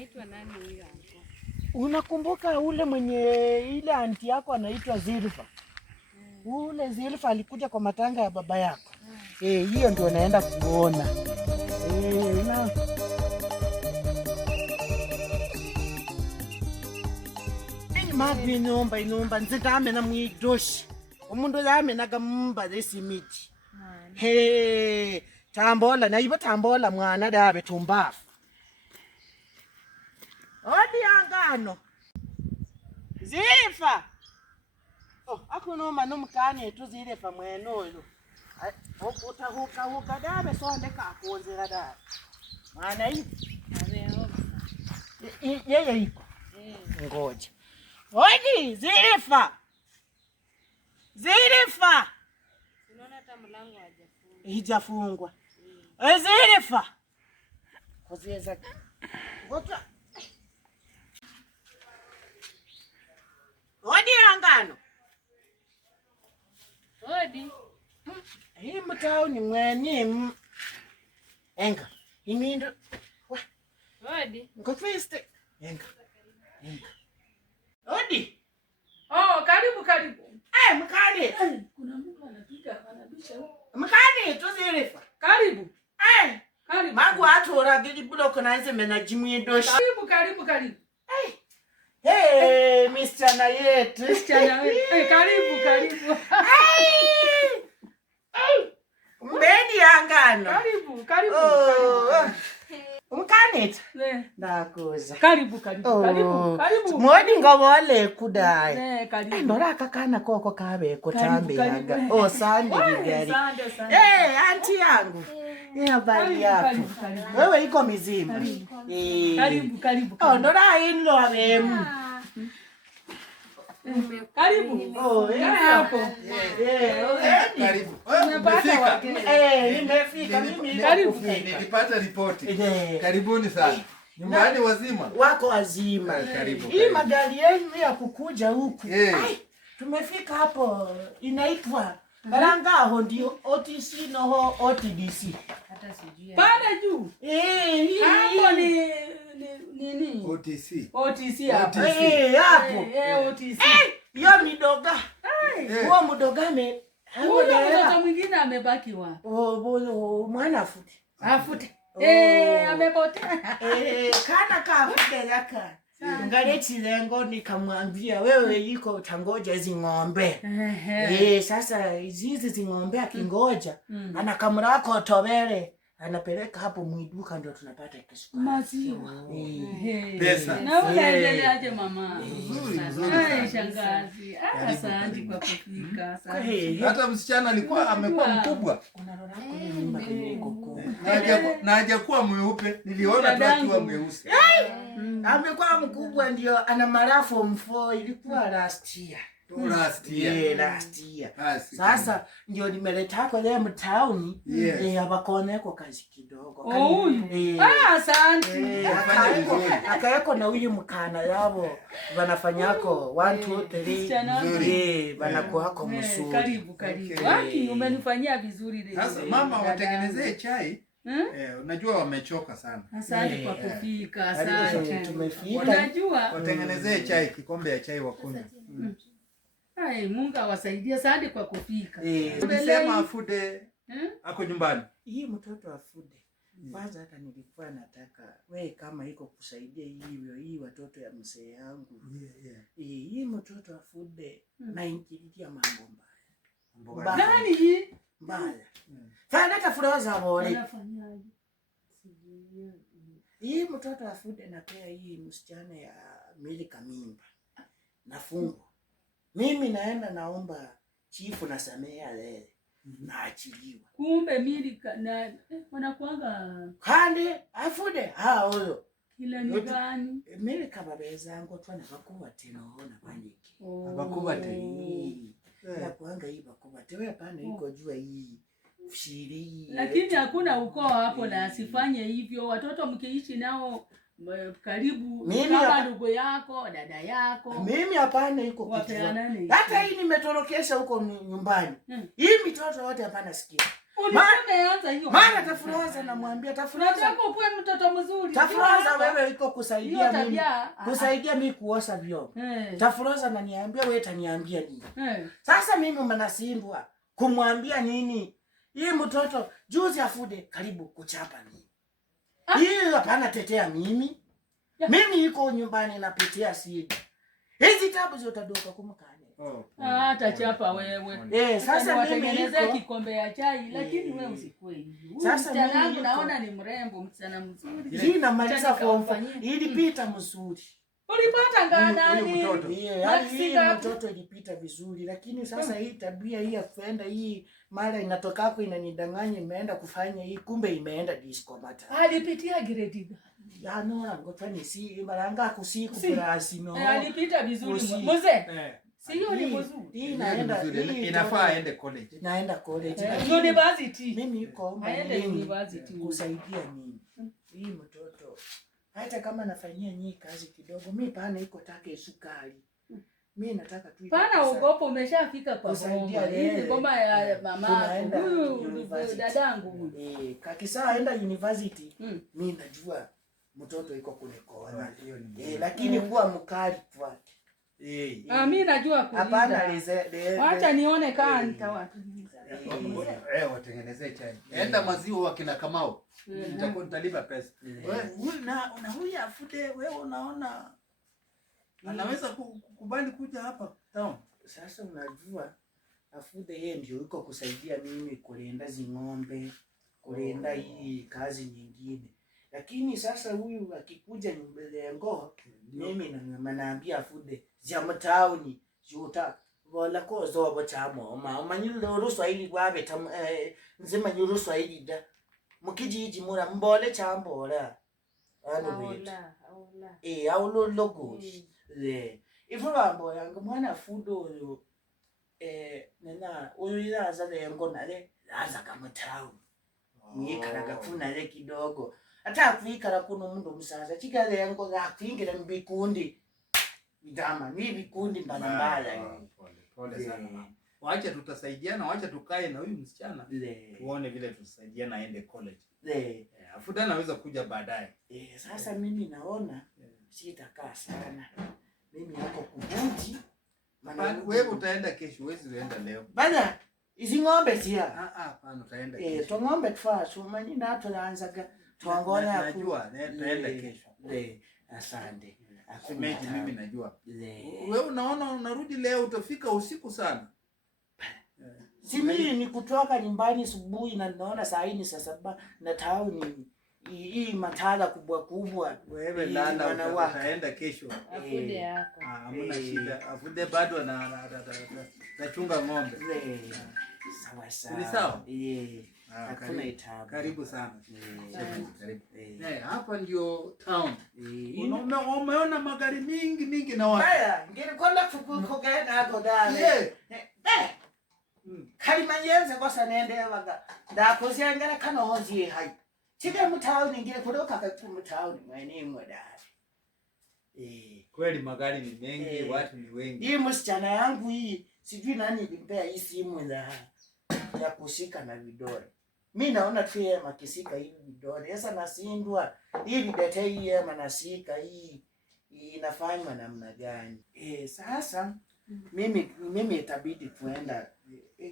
Anaitwa nani huyo anko? Unakumbuka ule mwenye ile anti yako anaitwa Zilfa? Ule Zilfa alikuja kwa matanga ya baba yako. Hiyo ndio naenda kuona. Na magwi inomba nzitame na mwidoshi. Umuntu yame nagamumba lesimiti. Tambola na ibo tambola mwana dabe tumbafu. Odi angano. Zilfa. Akunoma nomkane tuzilfa mweno oyo. Huka dabe sondeka akonzera dabe. Mwana hivi. Yeye iko. Ngoja. Odi Zilfa. Zilfa. Unaona hata mlango hajafungwa. Hijafungwa. Zilfa. Kozieza. Ngoja. Odi angano. Odi. Hii mtao ni mwenye enga. Imindo. Odi. Ngofiste. Enga. Odi. Oh, karibu. Mkani. Kuna mtu anabisha huko. Mkani tuzilifa. Karibu. Karibu. Magu atora gidi buloko naise menajimu doshi. Karibu. Msichana yetu. Karibu. Mbedi angano. Karibu. Mkaneta. Ndakuza. Karibu. Mwodi ngobole kudai. Karibu. Ndora kakana koko kabe kotambe yaga. Sande ligari. Anti yangu. Habari yako. Wewe iko mizima. Karibu. Ndora inlo abemu. Karibu. Karibu. Umefika? Nimefika mimi. Karibu. Nilipata ripoti. Karibuni sana. Nyumbani wazima? Wako wazima. Karibu. Hii magari yenu ya kukuja huku. Tumefika hapo inaitwa Barangaho ndio OTC noho OTDC. Hata sijui. Pale juu. Hapo ni nini? OTC. OTC hapo. Hapo. OTC. Hiyo midoga. Huo mdogame. Huyo mtoto mwingine amebaki wapi? Mwana afute. Afute. Amepotea. Kana kafude yaka. Ngaleti lengo nikamwambia wewe yiko tangoja hizi ng'ombe. Sasa hizi zing'ombe akingoja anakamrako tobele anapeleka hapo mwiduka ndio tunapata kesho. Maziwa. Pesa. Na unaendeleaje mama? Nzuri. Shangazi. Asante kwa kufika. Asante. Hata msichana alikuwa amekuwa mkubwa. Na hajakuwa mweupe. Niliona tu akiwa mweusi. Amekuwa mkubwa ndio ana marafu mfo ilikuwa last year. Last year. Sasa ndio nimeleta kwa leo mtauni abakoneko kazi kidogo. Asante. Akaeko na huyu mkana yabo wanafanyako 1 2 3 banakuako mzuri. Karibu. Waki umenifanyia vizuri leo. Sasa mama watengenezee chai. Unajua wamechoka sana. Asante kwa kufika. Asante. Tumefika. Unajua watengenezee chai, kikombe ya chai wakunywe. Mungu awasaidie. Asante kwa kufika. Ulisema Afude ako nyumbani. Hii mtoto Afude. Kwanza hata nilikuwa nataka wewe kama iko kusaidia hii watoto ya mzee yangu. Hii mtoto Afude naingililia mambo mbaya. Gani hii? Mbaya. Sana hata furaha za wale. Anafanyaje? Hii mtoto Afude napea hii msichana ya milika mimba. Nafungo. Mimi naenda naomba chifu na samea lele. Naachiliwa. Kumbe milika na wanakuanga Kande Afude huyo. kila ni gani? Milika baba zangu twana bakuba tena ona paniki. Bakuba tena. Na kuanga hii bakuba tewe pana iko jua hii. Shiri. Lakini hakuna ukoo hapo na asifanye hivyo. Watoto mkiishi nao karibu kama ndugu yako, dada yako. Mimi hapana iko wapeanane. Hata hii nimetorokesha huko nyumbani. Hii mitoto yote hapana sikia. Umeanza hiyo. Mara Tafroza namwambia Tafroza. Nataka ukuwe mtoto mzuri. Tafroza wewe iko kusaidia mimi. Kusaidia mimi kuosha vyombo. Tafroza ananiambia wewe utaniambia nini? Sasa mimi mnasindwa kumwambia nini? Hii mtoto juzi afude karibu kuchapa nini? Hii hapana tetea mimi. Mimi iko nyumbani napitia sidi. Hizi tabu zotadoka kumkane. Atachapa wewe. Sasa watengenezea kikombe ya chai lakini wewe usikue hivi. Sasa mimi naona ni mrembo, msichana mzuri. Hii namaliza form 4. Ilipita mzuri. Ulipata ngani? Hii mtoto ilipita vizuri lakini sasa hii tabia hii ya kwenda hii mara inatoka hapo inanidanganya imeenda kufanya hii kumbe imeenda disco mata. Alipitia grade gani? Ya no ngotani si maranga kusiku kurasi no. Alipita vizuri mzee. Sio ni mzuri. Hii inaenda inafaa aende college. Naenda college. University. Mimi yuko aende university kusaidia mimi. Hii mtoto hata kama nafanyia nyinyi kazi kidogo, mimi pana iko take sukari. Mimi nataka tu pana ugopo umeshafika kwa bomba. Hii bomba ya mama huyu dadangu. Kakisa aenda university. Mimi najua mtoto iko kule kona. Lakini kuwa mkali kwake. Mimi najua kulinda. Hapana acha nione kama nitawatuliza. Watengenezee chai. Enda maziwa wakina Kamau. Nitalipa pesa. Wewe na huyu afude wewe unaona anaweza kukubali kuja hapa town. Sasa unajua afude yeye ndio yuko kusaidia mimi kulinda ng'ombe, kulinda hii kazi nyingine. Lakini sasa huyu akikuja nyumbani yangu mimi naambia afude zia mtauni juta wala ko zobo chamo manyulo ruswahili gwabe nzima nyulo ruswahili da mukijiji mura mbole chambora aula aulo logo ifu bambo yangu mwana fudo yo nena uyira za yango nale aza kama tauni nikaraga kunale kidogo hata kuikara kuno mundu musaza chikale yango zakwingira mbikundi ndama ni vikundi mbalimbali. Pole sana. Waacha tutasaidiana, waacha tukae na huyu msichana. Tuone vile tutasaidiana aende college. Afuta anaweza kuja baadaye. Sasa mimi naona sitakaa sana. Mimi nako kubuti. Wewe utaenda kesho, huwezi uenda leo. Bana, hizi ng'ombe tia. Hapana utaenda kesho. To ng'ombe twa shumani na tunaanzaga tuangona najua taenda kesho. Asante. Asemeti mimi najua. Wewe unaona unarudi leo utafika usiku sana. Si mimi ni kutoka nyumbani asubuhi na naona saa hii ni saa 7 na town hii matala kubwa kubwa. Wewe lala utaenda kesho. Afude yako. Hamna shida. Afude bado nachunga ng'ombe. Sawa sawa. Ni sawa? Hakuna itabu. Karibu sana. Karibu. Hapa ndio town. Umeona magari mingi na watu. Haya, ngekwenda kugenda hapo dale. Kali manyenze kosa nende baga. Ndakozengera kana hozi hai. Chike mtauni ngire kudoka kwa mtauni mwene dale. Kweli magari ni mengi, watu ni wengi. Hii msichana yangu hii sijui nani ilimpea hii simu ya kushika na vidole. Mimi naona tu yeye makisika hivi vidole. Sasa nasindwa hivi data hii yeye manashika hii inafanywa namna gani? Sasa mimi itabidi kuenda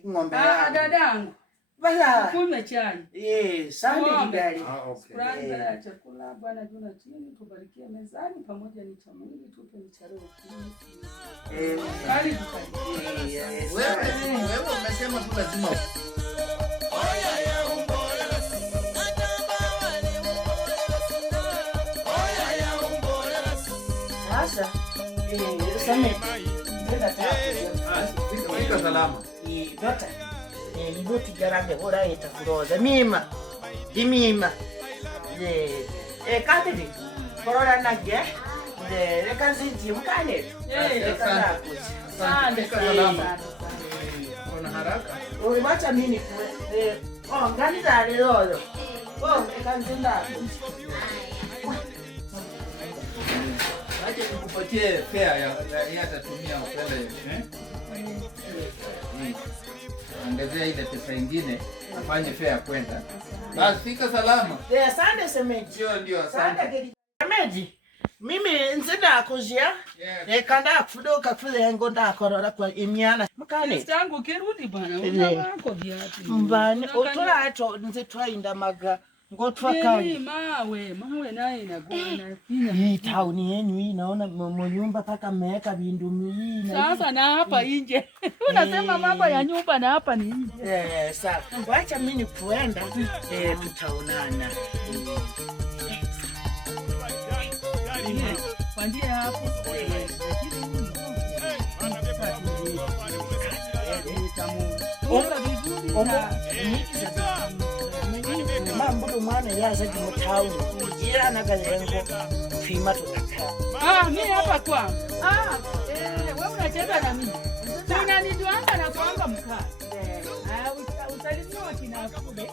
ng'ombe yangu. Dadangu. Bala. Kunywa chai. Sande gari. Shukrani ya chakula Bwana juna chini tubarikie mezani pamoja ni cha mwili tupe ni cha roho. Karibu. Wewe umesema tu lazima. Sasa same ndio fika salama. Dota ni goti garabe bora itakuroza mima dimima katidi korora nage kazinji mkane Asante salama. Una haraka? Ulimacha mimi ngani dale lolo kanzinda aje nikupatie fare ya atatumia kwenda Ongezea ile pesa nyingine afanye fare ya kwenda. Basi fika salama. Asante semeji. Ndio asante. Semeji. Mimi nzida kujia. Kanda kufudoka kule ngo ndakorora kwa imiana. Mukane. Sistangu kirudi bana. Unabako viatu. Mbani otola ato nze twainda maga. Ngotwa kai. Mawe naye inakuwa fina. Hii town yenu hii naona nyumba paka mmeweka bindu mingi. Sasa na hapa nje. Unasema mambo ya nyumba na hapa ni nje. Sawa. Wacha mimi kuenda tutaonana. Pandie hapo. Mambo mwana yaza jimtauni. Ila nagalengo fima tutaka. Mimi hapa kwa. Wewe unacheza na mimi. Unanijua na kuanga mkaa. Utalitoa kina kude.